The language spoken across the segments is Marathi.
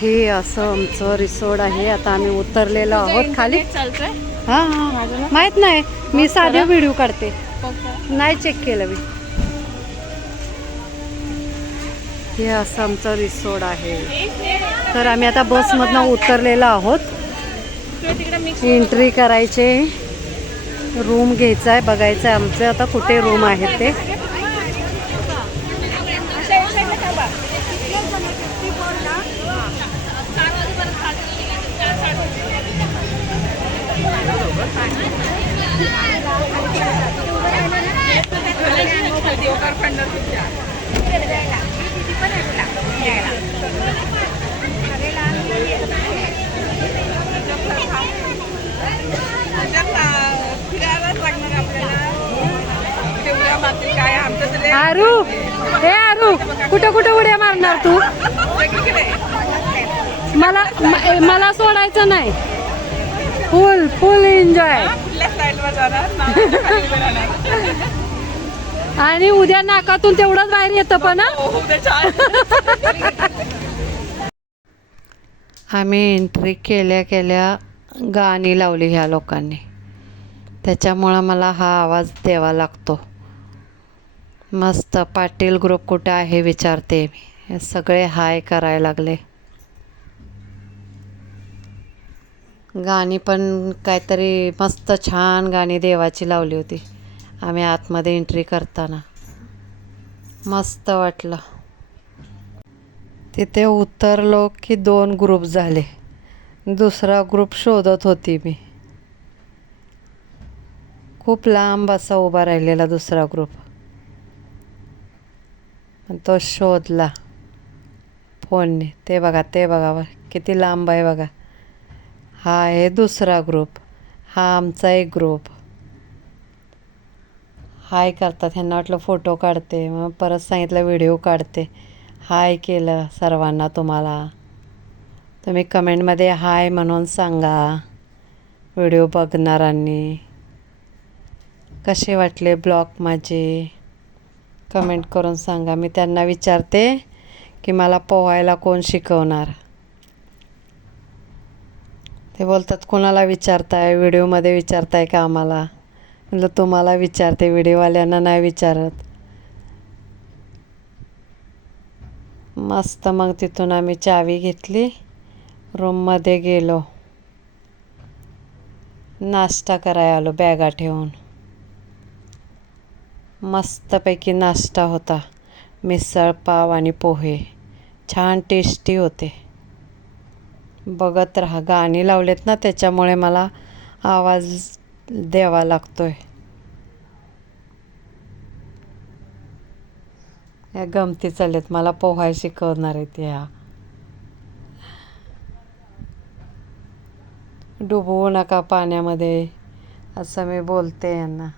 हे असं आमचं रिसोर्ट आहे. आता आम्ही उतरलेलो आहोत खाली. हा हा. माहीत नाही. मी साधे व्हिडिओ काढते. नाही चेक केलं मी. हे असं आमचं रिसोर्ट आहे. तर आम्ही आता बसमधनं उतरलेलो आहोत. एंट्री करायचे. रूम घ्यायचा आहे बघायचं आहे आमचं. आता कुठे रूम आहेत ते? आरू हे आरू कुठं कुठं उड्या मारणार तू? मला मला सोडायचं नाही. फुल फुल एन्जॉय आणि उद्या नाकातून तेवढंच बाहेर येतं पण हं? हो, आम्ही एंट्री केल्या केल्या गाणी लावली ह्या लोकांनी. त्याच्यामुळं मला हा आवाज द्यावा लागतो. मस्त पाटील ग्रुप कुठं आहे विचारते मी. हे सगळे हाय करायला लागले. गाणी पण काहीतरी मस्त छान गाणी देवाची लावली होती. आम्ही आतमध्ये एंट्री करताना. मस्त वाटलं. तिथे उतरलो की दोन ग्रुप झाले. दुसरा ग्रुप शोधत होती मी. खूप लांब असा उभा राहिलेला दुसरा ग्रुप तो शोधला. फोनने. ते बघा ते बघा किती लांब आहे बघा. हा आहे दुसरा ग्रुप हा आमचा एक ग्रुप हाय करतात ह्यांना वाटलं फोटो काढते मग परत सांगितलं व्हिडिओ काढते. हाय केलं सर्वांना तुम्हाला. तुम्ही कमेंटमध्ये हाय म्हणून सांगा. व्हिडिओ बघणाऱ्यांनी. कसे वाटले ब्लॉग माझे? कमेंट करून सांगा. मी त्यांना विचारते की मला पोहायला कोण शिकवणार? ते बोलतात कोणाला विचारताय? व्हिडिओमध्ये विचारताय का आम्हाला? म्हटलं तुम्हाला विचारते व्हिडिओवाल्यांना नाही विचारत. मस्त मग तिथून आम्ही चावी घेतली. रूममध्ये गेलो. नाश्ता कराय आलो बॅगा ठेवून. मस्तपैकी नाश्ता होता. मिसळ पाव आणि पोहे. छान टेस्टी होते. बघत राहा. गाणी लावलेत ना त्याच्यामुळे मला आवाज द्यावा लागतोय या गमती चालल्यात मला पोहाय शिकवणार आहेत या डुबवू नका पाण्यामध्ये असं मी बोलते यांना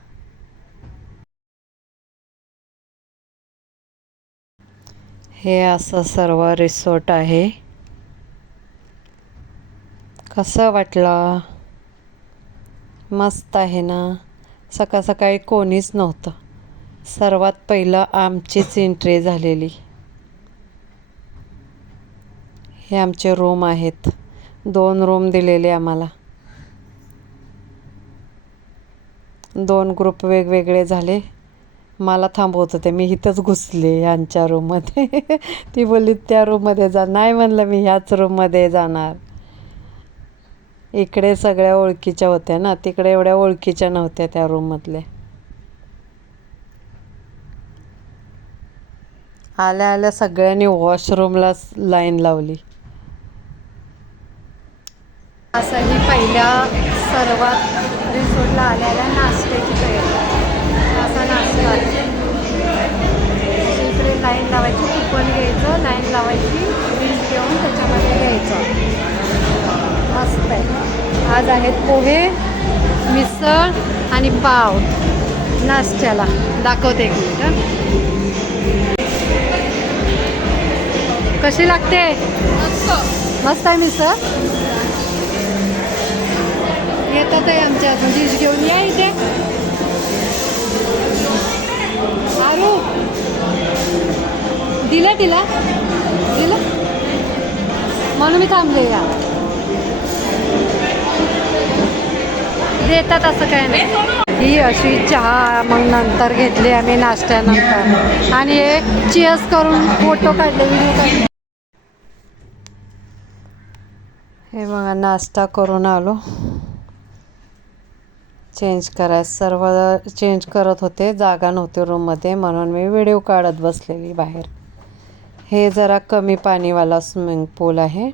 हे असं सर्व रिसोर्ट आहे कसं वाटलं मस्त आहे ना. सकाळ सकाळी कोणीच नव्हतं. सर्वात पहिलं आमचीच एंट्री झालेली. हे आमचे रूम आहेत. दोन रूम दिलेले आम्हाला. दोन ग्रुप वेगवेगळे झाले. मला थांबवत होते. मी इथंच घुसले यांच्या रूममध्ये ती बोलली त्या रूममध्ये जा. नाही म्हणलं मी ह्याच रूममध्ये जाणार. इकडे सगळ्या ओळखीच्या होत्या ना तिकडे एवढ्या ओळखीच्या नव्हत्या त्या रूममधल्या आल्या आल्या सगळ्यांनी वॉशरूमला लाईन लावली. असं ही पहिल्या सर्वात रिसोर्टला आलेल्या नाश्त्याची तयारी. असा नाश्ता इकडे लाईन लावायची कुपन घ्यायचं लाईन लावायची वीज घेऊन त्याच्यामध्ये घ्यायचं. मस्त आहे. आज आहेत पोहे मिसळ आणि पाव. नाश्त्याला. दाखवते एक मिनिट कशी लागते? मस्त आहे मिसळ. येतात आहे आमच्या डिश घेऊन या इथे. आरू. दिला तिला? दिलं? म्हणून मी थांबले या. देतात असं काय नाही. ही अशी चहा मग नंतर घेतली आम्ही नाश्त्यानंतर. आणि हे चिअर्स करून फोटो काढले व्हिडिओ काढले. हे बघा नाश्ता करून आलो. चेंज कराय सर्व चेंज करत होते जागा नव्हती रूममध्ये म्हणून मी व्हिडिओ काढत बसलेली बाहेर. हे जरा कमी पाणीवाला स्विमिंग पूल आहे.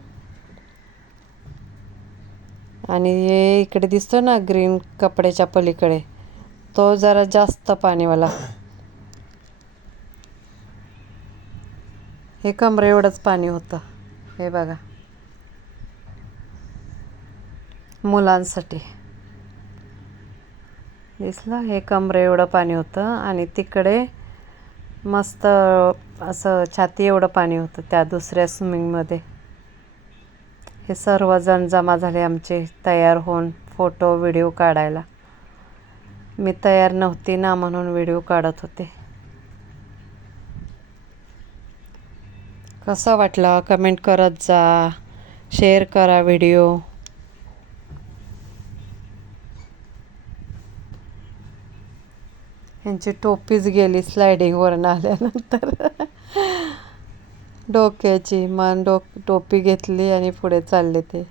आणि हे इकडे दिसतो ना ग्रीन कपड्याच्या पलीकडे. तो जरा जास्त पाणीवाला. हे कमरे एवढंच पाणी होतं. हे बघा. मुलांसाठी. दिसलं? हे कमरे एवढं पाणी होतं आणि तिकडे मस्त असं छाती एवढं पाणी होतं त्या दुसऱ्या स्विमिंगमध्ये हे सर्वजण जमा झाले आमचे तयार होऊन फोटो व्हिडिओ काढायला. मी तयार नव्हती ना म्हणून व्हिडिओ काढत होते. कसं वाटलं? कमेंट करत जा. शेअर करा व्हिडिओ. यांची टोपीच गेली स्लायडिंगवरून आल्यानंतर. डोक्याची मान डोक टोपी घेतली आणि पुढे चालले ते.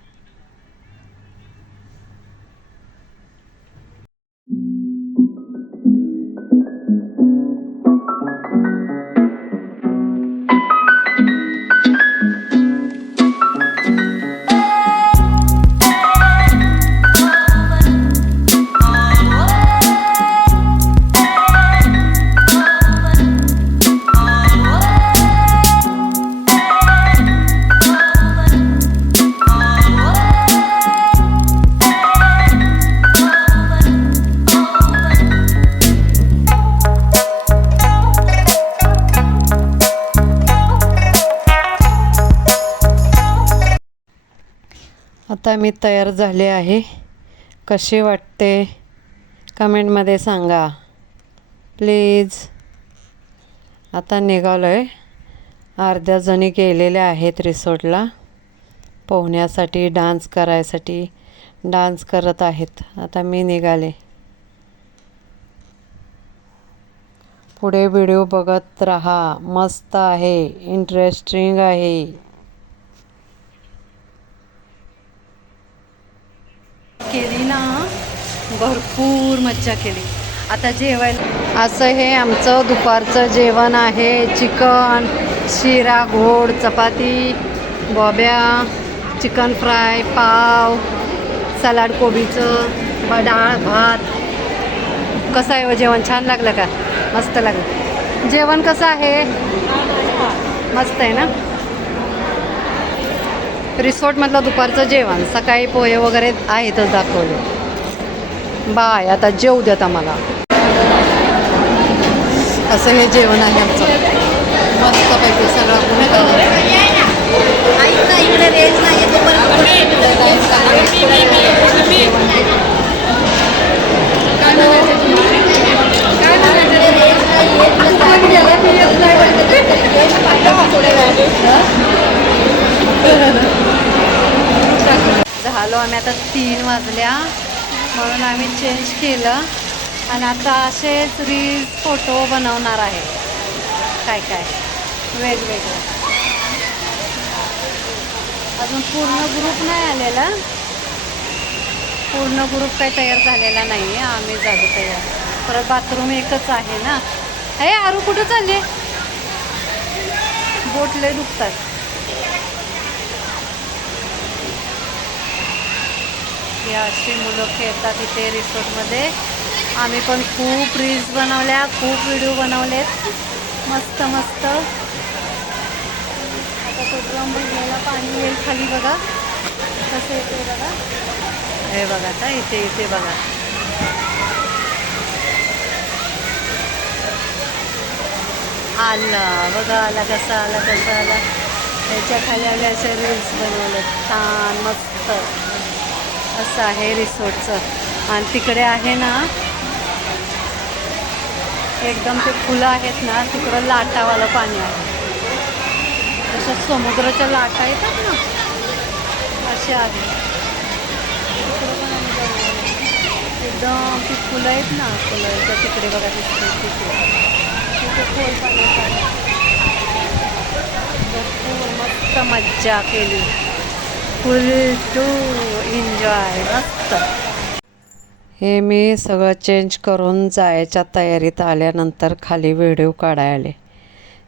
आता मी तयार झाले आहे. कसे वाटते? कमेंटमध्ये सांगा. प्लीज. आता निघालो आहे अर्ध्या जणी गेलेल्या आहेत रिसॉर्टला. पोहण्यासाठी डान्स करायसाठी. डान्स करत आहेत. आता मी निघाले. पुढे व्हिडिओ बघत राहा. मस्त आहे. इंटरेस्टिंग आहे केली ना भरपूर मज्जा केली. आता जेवायला असं हे आमचं दुपारचं जेवण आहे. चिकन शिरा घोड चपाती बॉब्या चिकन फ्राय पाव सलाड कोबीचं डाळ भात. कसं आहे हो जेवण? छान लागलं का? मस्त लागलं. जेवण कसं आहे? मस्त आहे ना? रिसॉर्टमधलं दुपारचं जेवण. सकाळी पोहे वगैरे आहेतच दाखवले. बाय आता जेवू देत आम्हाला. असं हे जेवण आहे आमचं. मस्तपैकी सगळं झालो आम्ही आता तीन वाजल्या. म्हणून आम्ही चेंज केलं. आणि आता असेच रील्स फोटो बनवणार आहे. काय काय? वेगवेगळे. अजून पूर्ण ग्रुप नाही आलेला. पूर्ण ग्रुप काही तयार झालेला नाही आहे आम्ही झालो तयार. परत बाथरूम एकच आहे ना. हे आरू कुठं चालले? बोटले दुखतात. हे अशी मुलं खेळतात इथे रिसॉर्टमध्ये. आम्ही पण खूप रील्स बनवल्या खूप व्हिडिओ बनवलेत. मस्त मस्त. आता ड्रम भरलेला पाणी येईल खाली बघा. कसं येते बघा. हे बघा आता इथे इथे बघा. आला बघा आला कसा आला कसा आला. त्याच्याखाली आले असे रील्स बनवले छान मस्त. असं आहे रिसोर्टचं. आणि तिकडे आहे ना एकदम ते फुलं आहेत ना तिकडं लाटावालं पाणी आहे. जसं समुद्राच्या लाटा येतात ना असे आहे एकदम ती फुलं आहेत ना फुलांच्या तिकडे बघा तिकडे तिथे तिथे खोल पाण्यात भरपूर मस्त मज्जा केली. फुल टू एन्जॉय मस्त. हे मी सगळं चेंज करून जायच्या तयारीत आल्यानंतर खाली व्हिडिओ काढायले आले.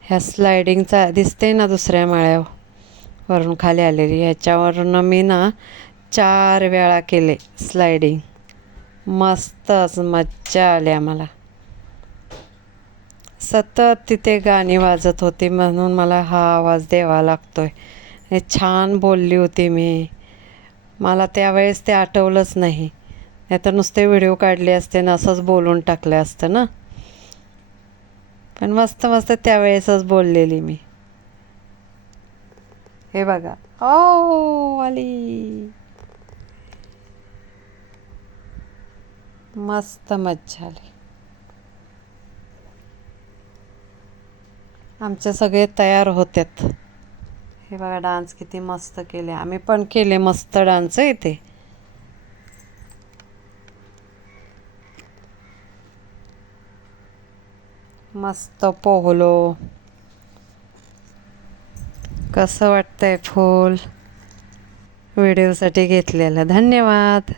ह्या स्लायडिंगचा दिसते ना दुसऱ्या माळ्यावर? वरून खाली आलेली. ह्याच्यावरून मी ना चार वेळा केले स्लायडिंग मस्तच मज्जा आली आम्हाला. सतत तिथे गाणी वाजत होती म्हणून मला हा आवाज द्यावा लागतोय. आहे छान बोलली होती मी. मला त्यावेळेस ते आठवलंच नाही. नाही तर नुसते व्हिडिओ काढले असते ना असंच बोलून टाकले असतं ना. पण मस्त मस्त त्यावेळेसच बोललेली मी. हे बघा. हो, ओ आली मस्त मज्जा आली. आमचे सगळे तयार होतात हे बघा डान्स किती मस्त केले. आम्ही पण केले मस्त डान्स इथे. मस्त पोहलो. कसं वाटतंय फूल? व्हिडिओसाठी घेतलेलं. धन्यवाद.